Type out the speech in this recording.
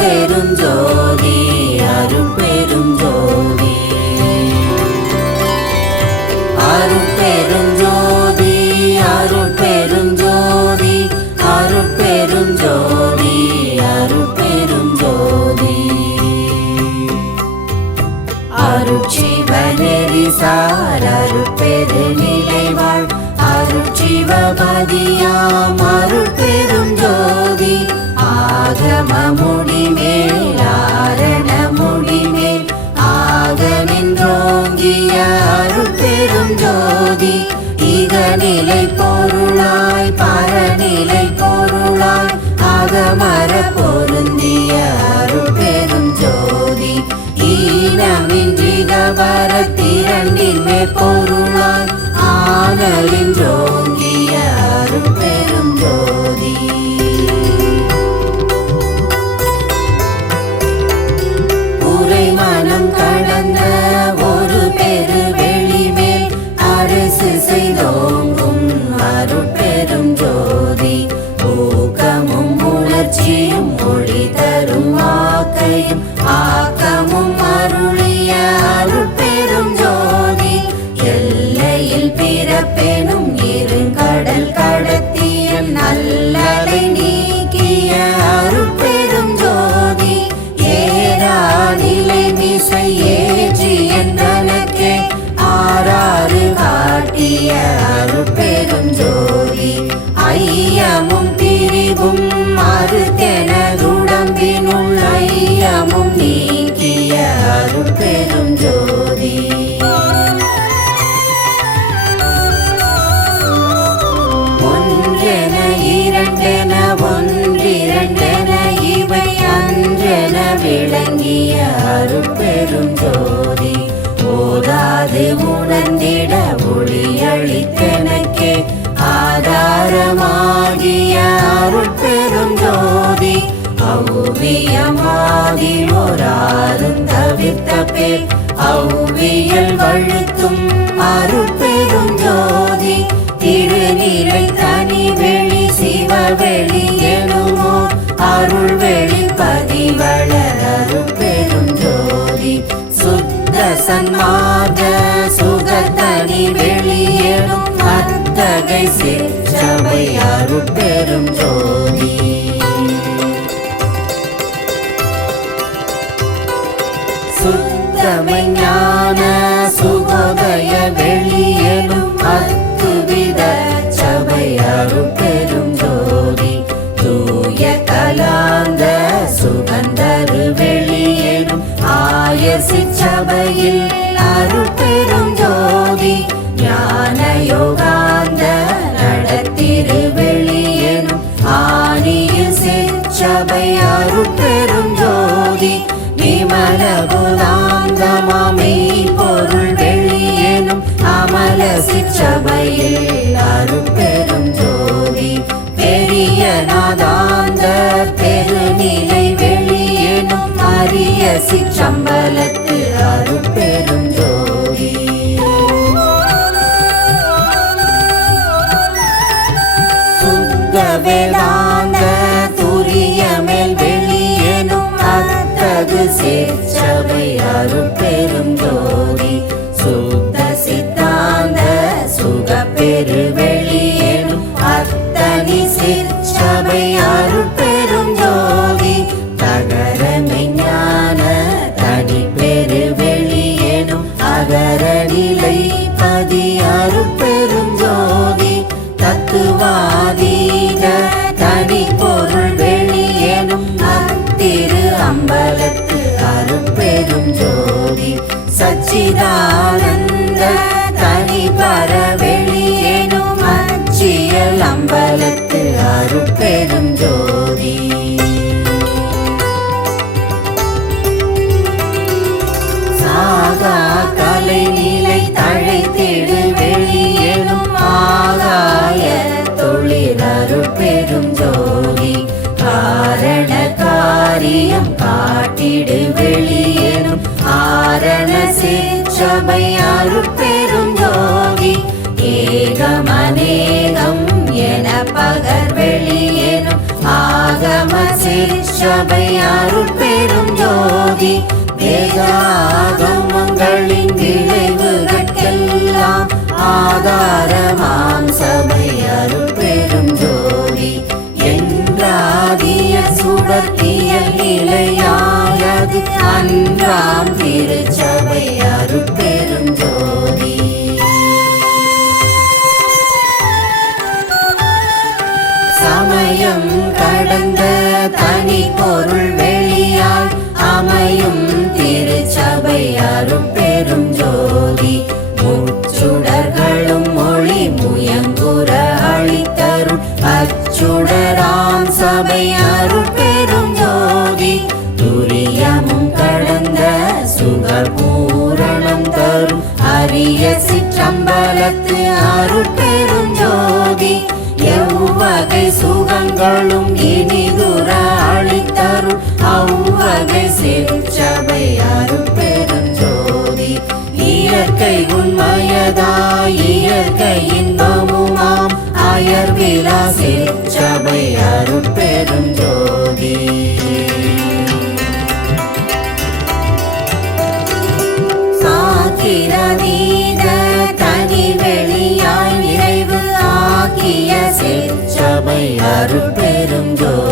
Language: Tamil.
அருட்பெரும் ஜோதி அருட்பெரும் ஜோதி. அருட்பெரும் ஜோதி அருட்பெரும் ஜோதி அருட்பெரும் ஜோதி அருட்பெரும் ஜோதி. அருட்சிவ நெறிசார் அருட்பெரு நிலைவாழ். அருட்சிவபதியாம் அருட்பெரும் ஜோதி window. அருட்பெரும் ஜோதி. ஓதாது உணர்ந்திட ஒளியளித்தனக்கே. ஆதாரமாகிய அருட்பெரும் ஜோதி. அவ்வியமாகி ஓராரும் தவிர்த்த பேர். அவ்வியல் வழுத்தும் அருட்பெரும் ஜோதி. திருநிலை தனி வெளி சிவ வெளி எனுமோ அருள் வெளி சன்மார்க்க சுகத்தனி வெளியேனும் அத்தகை சிற்றவை அருட்பெரும் ஜோதி. சுத்தமை ஞான சுகோதய வெளியேனும் அத்துவித சபை அருட்பெரும் ஜோதி. தூய சிற்சபை அருட்பெரும் ஜோதி விமல புதாந்தமாமை பொருள் வெளியேனும் அமல சிற்றபையில் அருட்பெரும் ஜோதி. பெரிய நாதாந்த பெருநிலை வெளியேனும் அரிய சிற்றம்பலத்து அருட்பெரும் ஜோதி. சுத்த வேதா சேர்ச்சபை சுத்த சித்தாந்த சுகப்பெரு ஆரண பெரும் யோகி ஏகம் அநேகம் என பகர் வெளியேனும் ஆகம சிற்றபை பெரும் யோகி வேதாகமங்களின் விளைவுகளுக்கெல்லாம் ஆதாரமாம் சபை பெரும் ஜோதி. என்றாதிய சுடர்த்திய அது அன்றாம் திருச்சபை அருட்பெரும் ஜோதி சமயம் கடந்த தனி பொருள் வெளியால் அமையும் திருச்சபை அருட்பெரும் ஜோதி முச்சுடர்களும் மொழி முயங்குற அளித்தருள் அச்சுடராம் சபை அருட்பெரும் சிற்றம்பலத்து அருட்பெரும் ஜோதி எவ்வகை சுகங்களும் இனிதுர அளித்தருள். அவ்வகை செஞ்சபை அருட்பெரும் ஜோதி இயற்கை உண்மையதா இயற்கை இன்பமுமாம் அயர்விலா செஞ்சபை அருட்பெரும் சிற்சபை அருட்பெரும் ஜோதி